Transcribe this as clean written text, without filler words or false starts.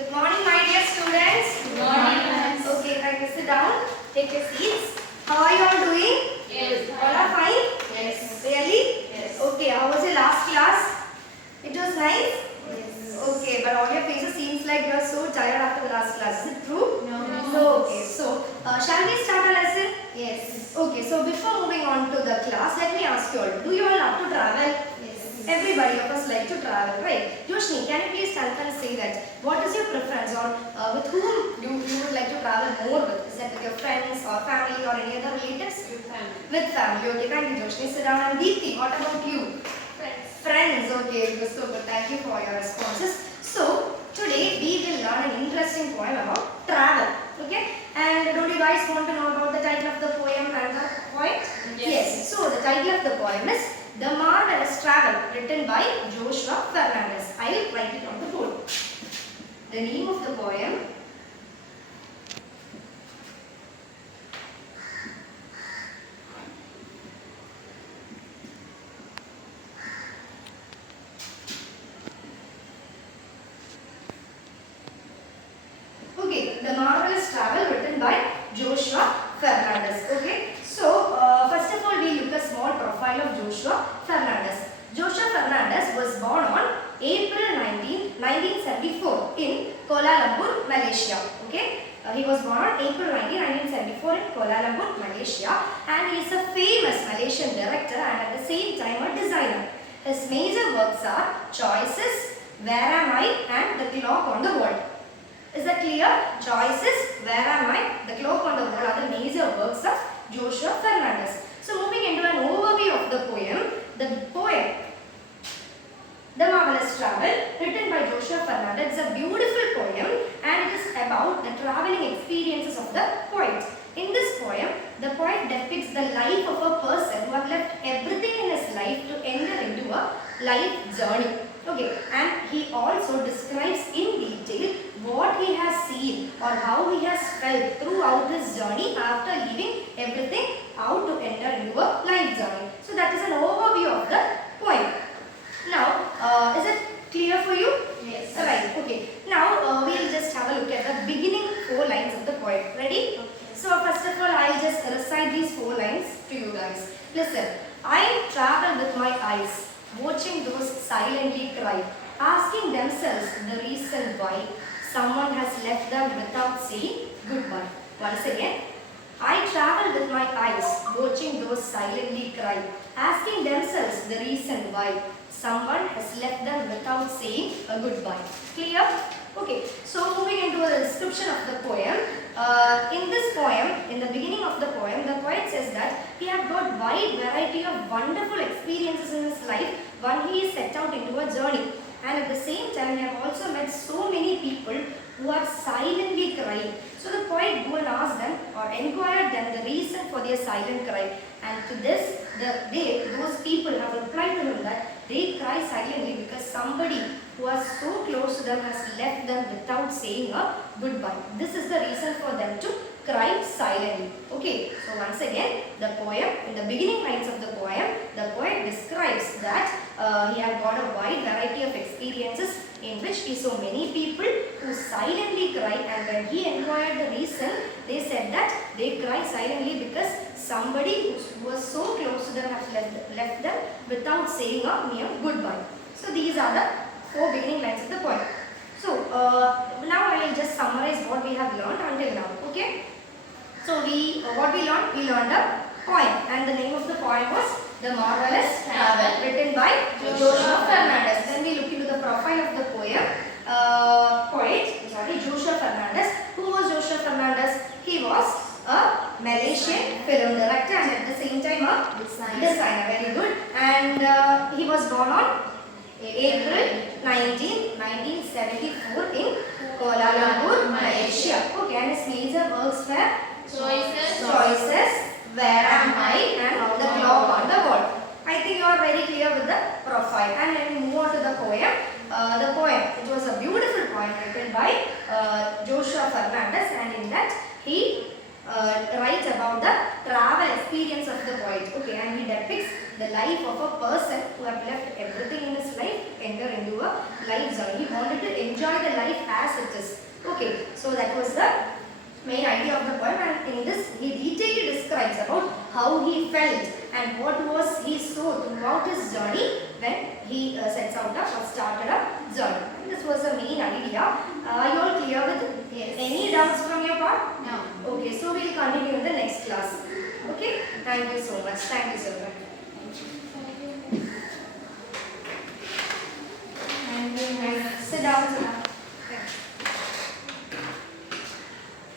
Good morning, my dear students. Good morning, miss. Okay, kindly sit down. Take your seats. How are you all doing? Yes. All are fine? Yes. Really? Yes. Okay, how was your last class? It was nice? Yes. Okay, but all your faces seems like you are so tired after the last class. Is it true? No. No. Okay, so shall we start our lesson? Yes. Okay, so before moving on to the class, let me ask you all, do you all love to travel? Yes. Everybody of us like to travel, right? Joshni, can you please help and say that? What is your preference or with whom you would like to travel more with? Is that with your friends or family or any other relatives? Good family. With family, okay. Thank you, Joshni. Sit down. And Deepthi, what about you? Friends. Friends, okay. It was so good. Thank you for your responses. So, today we will learn an interesting poem about travel, okay? And don't you guys want to know about the title of the poem and the poet? Yes. So, the title of the poem is The Marvelous Travel, written by Joshua Fernandez. I will write it on the board. The name of the poem Okay, The Marvelous Travel, written by Joshua Fernandez. Okay, so first of all, we look a small profile of Joshua Fernandez. Joshua Fernandez was born on April 19, 1974 in Kuala Lumpur, Malaysia. Okay, he was born on April 19, 1974 in Kuala Lumpur, Malaysia, and he is a famous Malaysian director and at the same time a designer. His major works are Choices, Where Am I, and The Clock on the Wall. Is that clear? Choices, Where Am I, The Clock on the Wall are the major works of Joshua Fernandez. So moving into an overview of the poem, The Marvelous Travel, written by Joshua Fernandez, is a beautiful poem and it is about the traveling experiences of the poet. In this poem, the poet depicts the life of a person who have left everything in his life to enter into a life journey. Okay, and he also describes in detail what he has seen or how he has felt throughout his journey after leaving everything out to enter into a life journey. So that is an overview of the poem. Now, is it clear for you? Yes. Right, okay. Now, we'll just have a look at the beginning 4 lines of the poem. Ready? Okay. So, first of all, I'll just recite these 4 lines to you guys. Listen. I travel with my eyes, watching those silently cry, asking themselves the reason why someone has left them without saying goodbye. Once again, I travel with my eyes, watching those silently cry, asking themselves the reason why someone has left them without saying a goodbye. Clear? Okay, so moving into a description of the poem. In this poem, in the beginning of the poem, the poet says that he had got wide variety of wonderful experiences in his life when he is set out into a journey. And at the same time, he have also met so many people who are silently crying. So the poet go and ask them or inquired them the reason for their silent cry. And to this, those people have replied to him that they cry silently because somebody who was so close to them has left them without saying a goodbye. This is the reason for them to cry silently. Okay, so once again, the poem, in the beginning lines of the poet describes that he had got a wide variety of experiences in which he saw many people who silently cry, and when he inquired the reason, they said that they cry silently because somebody who was so close to them has left them without saying a mere goodbye. So these are the 4 beginning lines of the poem. So now I will just summarize what we have learned until now. Okay. So what we learned a poem, and the name of the poem was The Marvelous Travel, written by Joshua Fernandez. Then we look into the profile of the Joshua Fernandez. Who was Joshua Fernandez? He was a Malaysian film director and at the same time a designer. Very good. And he was born on April 19, 1974 in Kuala Lumpur, Malaysia. Okay, and his major works were Choices, Where Am I, and The Clock on the Wall. I think you are very clear with the profile. And when we move on to the poem, it was a beautiful poem written by Joshua Fernandez, and in that he writes about the travel experience of the poet. Okay, and he depicts the life of a person who have left everything in his life, enter into a life journey. He wanted to enjoy the life as it is. the main idea of the poem, and in this he detailedly describes about how he felt and what was he saw throughout his journey when he sets out or started a journey. And this was the main idea. Are you all clear with it? Yes. Any doubts from your part? No. Okay, so we'll continue in the next class. Okay, thank you so much. Thank you, children.